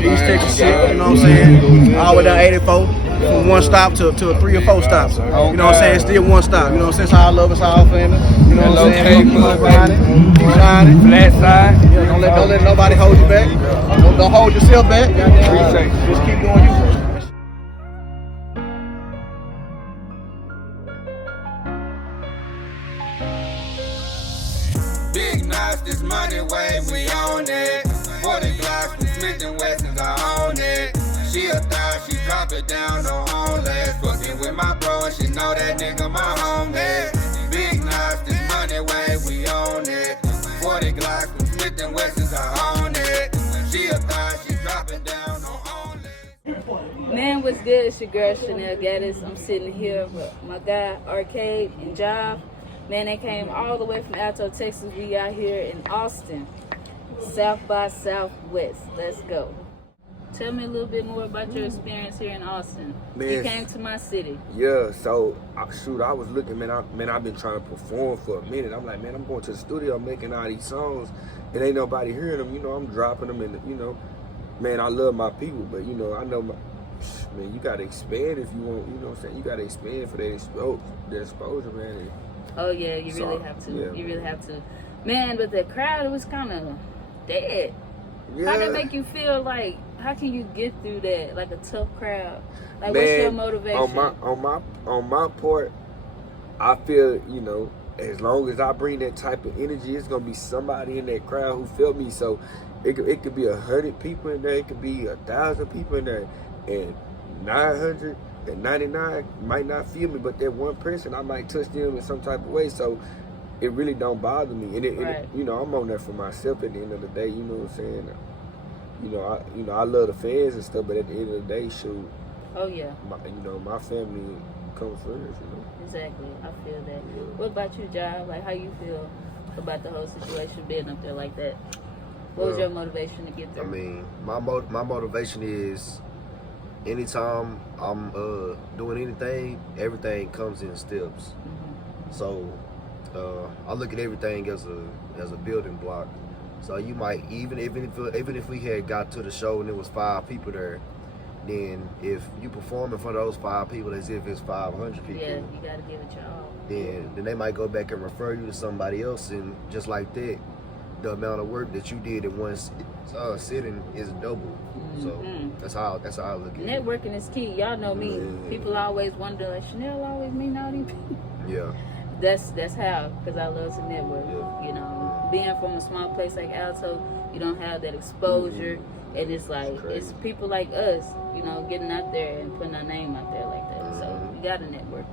East Texas shit, you know what I'm saying? All the way down 84, from one stop to 3 or 4 stops. You know what I'm saying? It's still one stop. You know what I'm saying? It's all love, it's all family. You know what I'm saying? Keep on grinding, keep shining. Flat side. Yeah, don't let nobody hold you back. Don't hold yourself back. Just keep doing you. Big knives, this money wave, we own it. 40 blocks from Smith and Wessons, I own it. She a thot, she drop it down, no homeless. Fucking with my bro, and she know that nigga my homie. Big knives, this money wave, we own it. 40 blocks from Smith and Wessons, I own it. She a thot, she drop it down, no homeless. Man, what's good? It's your girl Shanelle Gaddis. I'm sitting here with my guy Rkade and Jive. Man, they came all the way from Alto, Texas. We out here in Austin, South by Southwest. Let's go. Tell me a little bit more about your experience here in Austin. Man, you came to my city. Yeah, so shoot, I was looking, man. I've been trying to perform for a minute. I'm like, man, I'm going to the studio making all these songs, and ain't nobody hearing them. You know, I'm dropping them, and you know, man, I love my people, but you know, I know man, you gotta expand if you want. You know what I'm saying? You gotta expand for that exposure, man. And, oh yeah, you really have to. Yeah, you really have to, man. But the crowd, it was kind of dead. yeah. How did it make you feel? Like, how can you get through that? Like a tough crowd. Like, man, what's your motivation? On my part, I feel, you know, as long as I bring that type of energy, it's gonna be somebody in that crowd who feel me. So it could be 100 people in there, it could be 1,000 people in there, and 999 might not feel me, but that one person, I might touch them in some type of way. So it really don't bother me, and it, you know, I'm on there for myself at the end of the day. You know what I'm saying? You know, I love the fans and stuff, but at the end of the day, shoot. Oh yeah. My family comes first. You know. Exactly, I feel that. What about you, Jive? Like, how you feel about the whole situation being up there like that? What was your motivation to get there? I mean, my motivation is anytime I'm doing anything, everything comes in steps. Mm-hmm. So I look at everything as a building block. So you might even if we had got to the show and there was 5 people there, then if you perform in front of those 5 people as if it's 500 people, yeah, you gotta give it your all. Then they might go back and refer you to somebody else, and just like that, the amount of work that you did in one sitting is double. Mm-hmm. So that's how I look at it. Networking is key. Y'all know me. Yeah. People always wonder, like, Shanelle always meet all these people. Yeah. That's how, because I love to network. Yeah. You know, being from a small place like Alto, you don't have that exposure, and it's like it's people like us, you know, getting out there and putting our name out there like that. So you gotta network.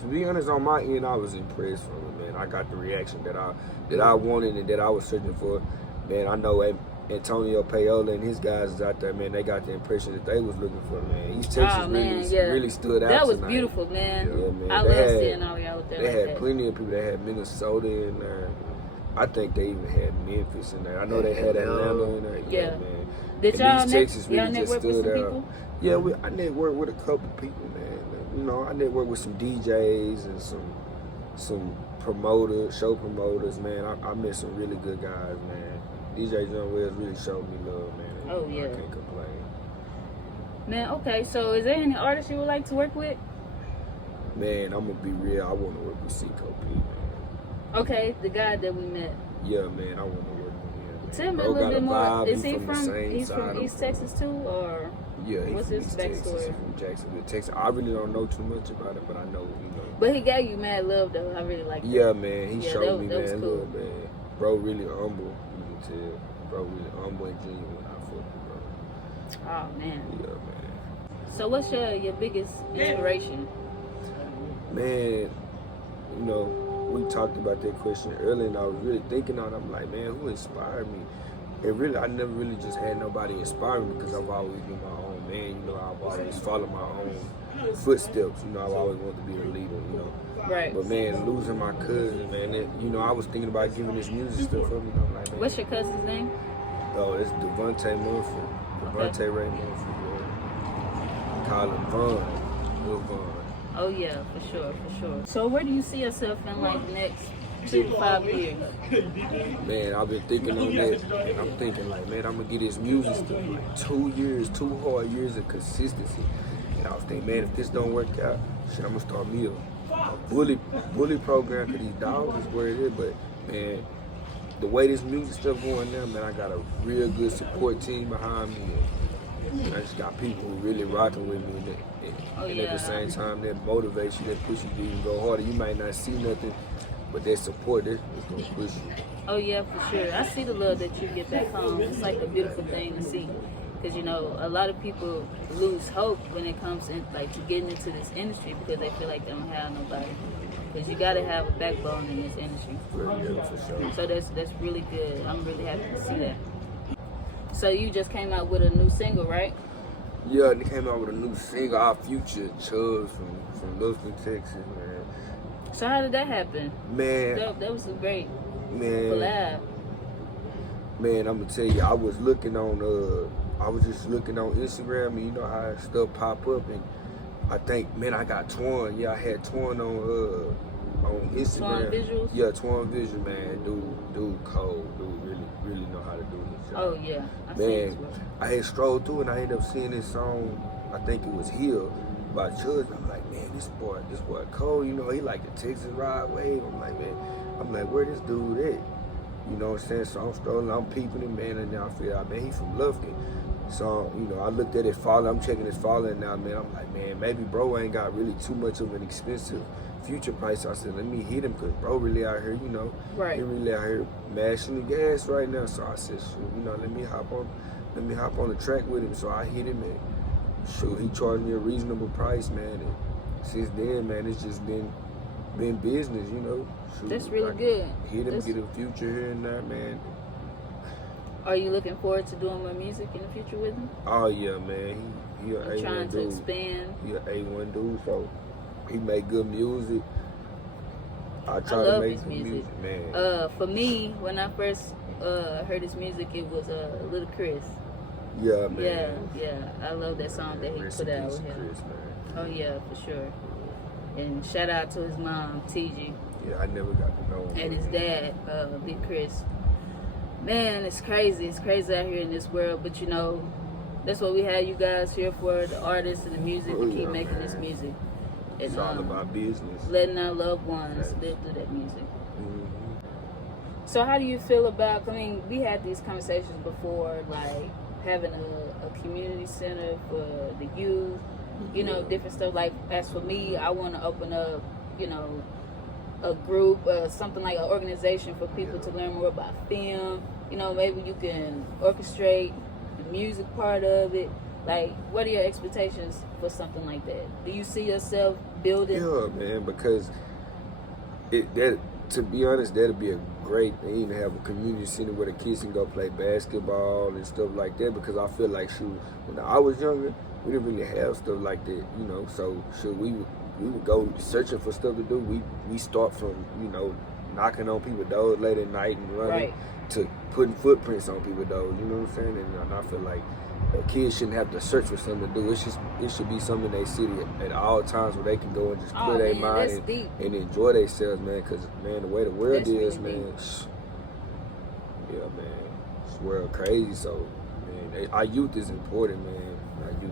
To be honest, on my end, I was impressed from it, man. I got the reaction that I wanted and that I was searching for. Man, I know Antonio Paola and his guys is out there, man. They got the impression that they was looking for, man. East Texas really stood out. That was tonight. beautiful, man. Yeah, man. I love seeing all y'all out there. They had plenty of people. They had Minnesota in there. I think they even had Memphis in there. I know they had Atlanta in there. Yeah, man. Did y'all Texas really network just stood with some out. people? Yeah, I networked with a couple people, man. You know, I networked with some DJs and some promoters, show promoters, man. I met some really good guys, man. DJ John Wells really showed me love, man. Oh yeah. I can't complain. Man, okay, so is there any artists you would like to work with? Man, I'm gonna be real. I want to work with C-Cop, man. Okay, the guy that we met. Yeah, man, I want to work with him. Man. Tell me a little bit more. Is he he's from East Texas too, or yeah? He's what's from his East backstory? Texas, from Jacksonville, Texas. I really don't know too much about it, but I know, you know. But he gave you mad love though. I really like that. Yeah, man, he showed me, that was man, cool. look, man. Bro, really humble. You can tell. Bro, really humble and genuine. I fuck with bro. Oh man. Yeah, man. So what's your biggest inspiration? Man, you know, we talked about that question earlier, and I was really thinking on it. I'm like, man, who inspired me? And really, I never really just had nobody inspire me because I've always been my own man. You know, I've always followed my own footsteps. You know, I've always wanted to be a leader, you know. Right. But man, losing my cousin, man, you know, I was thinking about giving this music stuff up. You know, like, man, What's your cousin's name? Oh, it's Devontae Murphy. Devontae Ray Murphy. Yeah. Call him Vaughn. Lil Vaughn. Oh yeah, for sure. So where do you see yourself in like the next 2 to 5 years? Man, I've been thinking on that, and I'm thinking like, man, I'm gonna get this music stuff like 2 years, 2 hard years of consistency. And I was thinking, man, if this don't work out, shit, I'm gonna start me a bully program, cause these dogs is where it is. But man, the way this music stuff going now, man, I got a real good support team behind me. And I just got people who really rocking with me, and at the same time, that motivates you, that push you to even go harder. You might not see nothing, but that support, that's gonna push you. Oh yeah, for sure. I see the love that you get back home. It's like a beautiful thing to see. Because, you know, a lot of people lose hope when it comes in, like, to getting into this industry because they feel like they don't have nobody. Because you got to have a backbone in this industry. Yeah, for sure. So that's really good. I'm really happy to see that. So you just came out with a new single, right? Yeah, they came out with a new single, Our Future Chubs from Houston, Texas, man. So how did that happen? Man. That was a great collab. Man, I'm gonna tell you, I was just looking on Instagram, and you know how stuff pop up, and I think, man, I got Twan. Yeah, I had Twan on Instagram. Twan Visuals? Yeah, Twan Visuals, man. Dude cold. Dude really know how to do this. Oh yeah, Man, I had strolled through and I ended up seeing this song. I think it was Hill by Chubs. I'm like, man, this boy cold. You know, he like the Texas ride wave. I'm like, where this dude at? You know what I'm saying? So I'm strolling, I'm peeping him, man, and now I figure out, man, he from Lufkin. So, you know, I looked at his follow, I'm checking his following now, man. I'm like, man, maybe bro ain't got really too much of an expensive future price. I said, let me hit him, because bro really out here, you know. Right. He really out here mashing the gas right now. So I said, shoot, you know, let me hop on the track with him. So I hit him, and shoot, he charged me a reasonable price, man. And since then, man, it's just been business, you know. Shoot, that's really good. Hit him, get a future here and there, man. Are you looking forward to doing more music in the future with him? Oh yeah, man. He a A1 trying dude. to expand. He a A1 dude, so he make good music. I try love to make his good music. man. For me, when I first heard his music, it was Little Chris. Yeah, man. Yeah. I love that song that he Rest put in out peace, with him. Chris, man. Oh yeah, for sure. And shout out to his mom, TG, Yeah, I never got to know him. and his dad, Big Chris. Man, it's crazy. It's crazy out here in this world, but you know, that's what we have you guys here for, the artists and the music, to keep making this music. And, It's all about business. letting our loved ones live through that music. Mm-hmm. So how do you feel about, I mean, we had these conversations before, like having a community center for the youth, you know, different stuff. Like, as for me, I want to open up, you know, a group, something like an organization for people to learn more about film. You know, maybe you can orchestrate the music part of it. Like, what are your expectations for something like that? Do you see yourself building? Yeah, man, because to be honest, that'd be a great thing to have a community center where the kids can go play basketball and stuff like that. Because I feel like, shoot, when I was younger, we didn't really have stuff like that, you know. So, shoot, we would go searching for stuff to do. We start from, you know, knocking on people's doors late at night and running to putting footprints on people's doors. You know what I'm saying? And I feel like kids shouldn't have to search for something to do. It should be something they see at all times where they can go and just clear their mind and enjoy themselves, man. Because, man, the way the world is, man, yeah, man, this world crazy. So, man, our youth is important, man.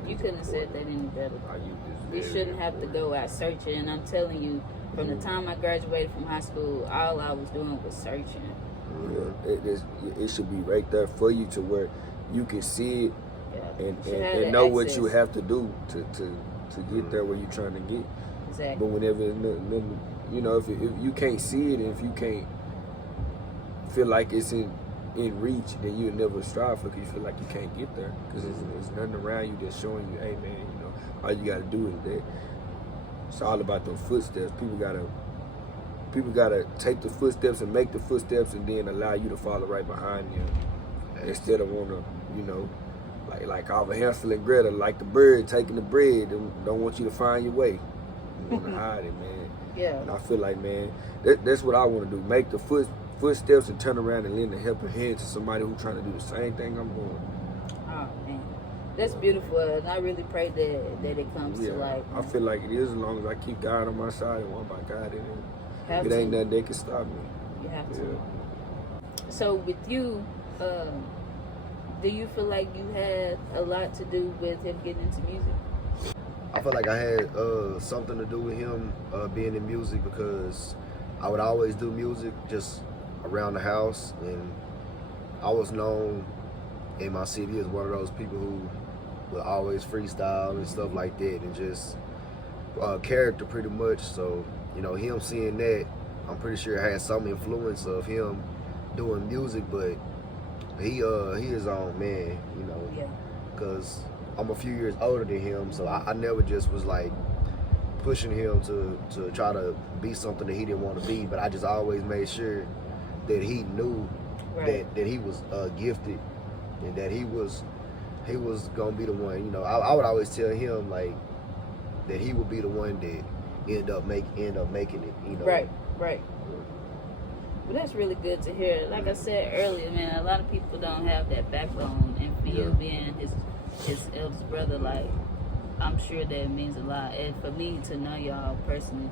You couldn't have said that any better. Our youth is We shouldn't have to go out searching. And I'm telling you, from the time I graduated from high school, all I was doing was searching. Yeah, it should be right there for you to where you can see it and know what you have to do to get there where you're trying to get. Exactly. But whenever, you know, if you can't see it and if you can't feel like it's in reach, then you'll never strive for it because you feel like you can't get there because there's nothing around you that's showing you, hey, man, you know, all you got to do is that. It's all about those footsteps. People gotta take the footsteps and make the footsteps and then allow you to follow right behind them instead of wanna, you know, like our Hansel and Gretel, like the bird taking the bread, don't want you to find your way. You wanna hide it, man. Yeah. And I feel like, man, that's what I wanna do. Make the footsteps and turn around and lend a helping hand to somebody who's trying to do the same thing I'm doing. Oh man, that's beautiful, and I really pray that it comes to life. I feel like it is as long as I keep God on my side and walk by God in it. It ain't nothing that can stop me. You have to. Yeah. So with you, do you feel like you had a lot to do with him getting into music? I feel like I had something to do with him being in music, because I would always do music just around the house, and I was known in my city as one of those people who would always freestyle and stuff like that, and just character pretty much. So, you know, him seeing that, I'm pretty sure it had some influence of him doing music, but he is on, man, you know, because I'm a few years older than him, so I never just was like pushing him to try to be something that he didn't want to be, but I just always made sure that he knew that he was gifted, and that he was gonna be the one. You know, I would always tell him like that he would be the one that end up making it. You know, Right. Well, that's really good to hear. Like I said earlier, man, a lot of people don't have that backbone, and for you being his eldest brother, like, I'm sure that it means a lot. And for me to know y'all personally,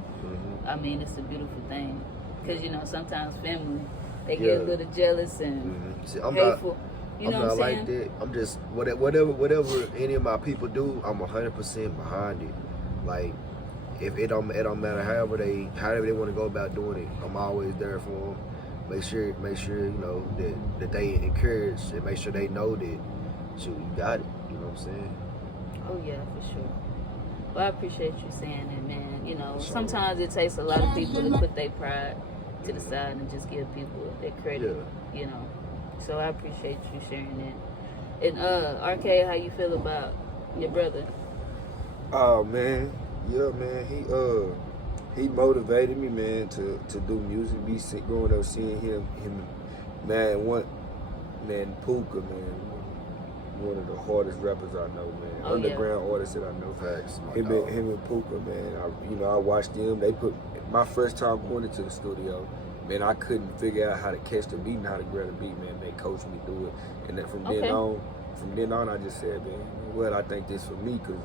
I mean, it's a beautiful thing. Because, you know, sometimes family, they get a little jealous and See, hateful. You know what I'm saying? like that. I'm just, whatever any of my people do, I'm 100% behind it. Like, if it don't matter however they want to go about doing it, I'm always there for them. Make sure you know that they encourage, and make sure they know that you got it. You know what I'm saying? Oh yeah, for sure. Well, I appreciate you saying that, man. You know, sometimes it takes a lot of people to put their pride to the side and just give people their credit. You know, so I appreciate you sharing that. And Rkade, how you feel about your brother? Oh man, yeah, man. He motivated me, man, to do music. Growing up seeing him, man. Puka, man. One of the hardest rappers I know, man. Underground artists that I know. Facts. Him and Puka, man. I watched them. They put my first time going into the studio. Man, I couldn't figure out how to catch the beat and how to grab the beat, man. They coached me through it, and then from then on, I just said, man, well, I think this for me, cause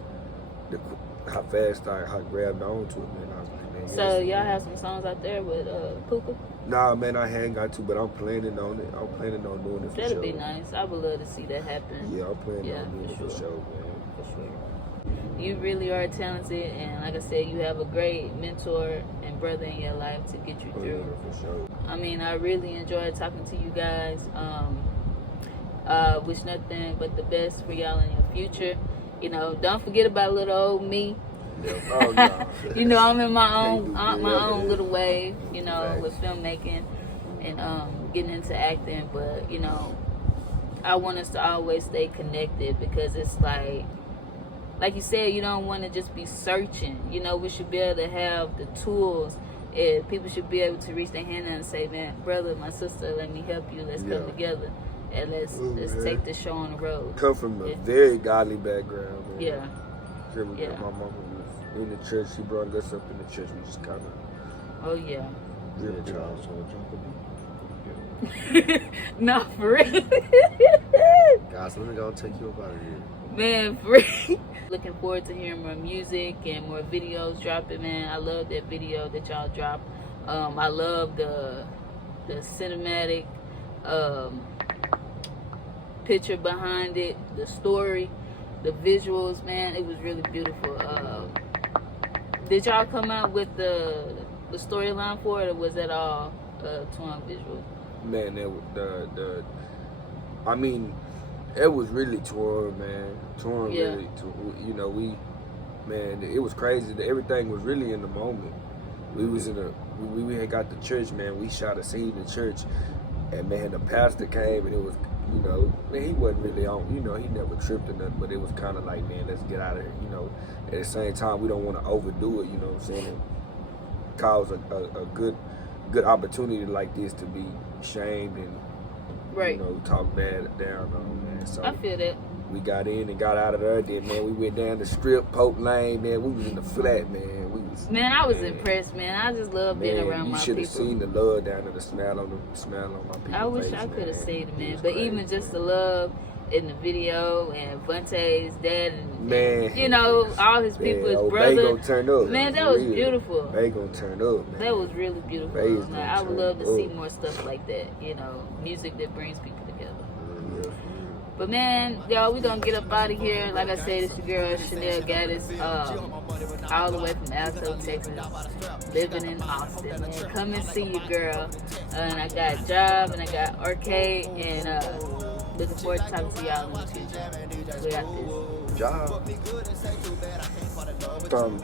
how fast I grabbed on to it, man. I was like, man. So y'all have some songs out there with Puka? Nah, man, I hadn't got to, but I'm planning on it. I'm planning on doing it for sure. That'd be nice. I would love to see that happen. Yeah, I'm planning on doing it for sure, man. For sure. You really are talented, and like I said, you have a great mentor and brother in your life to get you through. Yeah, for sure. I mean, I really enjoyed talking to you guys. Wish nothing but the best for y'all in your future. You know, don't forget about little old me. Oh, no. You know, I'm in my own little way, you know, with filmmaking and getting into acting. But, you know, I want us to always stay connected, because it's like you said, you don't want to just be searching. You know, we should be able to have the tools. And people should be able to reach their hand out and say, man, brother, my sister, let me help you. Let's come together. And let's take this show on the road. Come from a very godly background, man. Yeah. My mama was in the church. She brought us up in the church. We just kind of. Oh yeah. No, for real. Guys, we're gonna take you up out of here. Man, for real. Looking forward to hearing more music and more videos dropping, man. I love that video that y'all dropped. I love the cinematic picture behind it, the story, the visuals, man. It was really beautiful. Did y'all come out with the storyline for it, or was it all torn visual? Man, I mean, it was really torn, man. Really. You know, man, it was crazy. Everything was really in the moment. We had got to church, man. We shot a scene in church, and man, the pastor came, and it was, you know, man, he wasn't really on, you know, he never tripped or nothing, but it was kind of like, man, let's get out of here, you know. At the same time, we don't want to overdo it, you know what I'm saying, and cause a good opportunity like this to be shamed and, you know, talk bad down on, man. So I feel that. We got in and got out of there, then, man, we went down the strip, Pope Lane, man, we was in the flat, man. I was impressed, man. I just love being around my people. You should have seen the love down there, the smile on my people. I wish I could have seen it, man. But even just the love in the video, and Vontae's dad, and Man. you know, all his people, his Bay brother. gonna turn up. Man, that For was real. beautiful. Bay gonna turn up, man. That was really beautiful. Bay is Like, gonna I would turn love to see up. more stuff like that. You know, music that brings people together. Yeah. But man, y'all, we gonna get up out of here. Like I said, it's your girl Shanelle Gaddis, all the way from Alto, Texas, living in Austin. Man, come and see your girl. And I got Jive and I got Arcade, and looking forward to talking to y'all in the future. We got this. Job. Thumbs.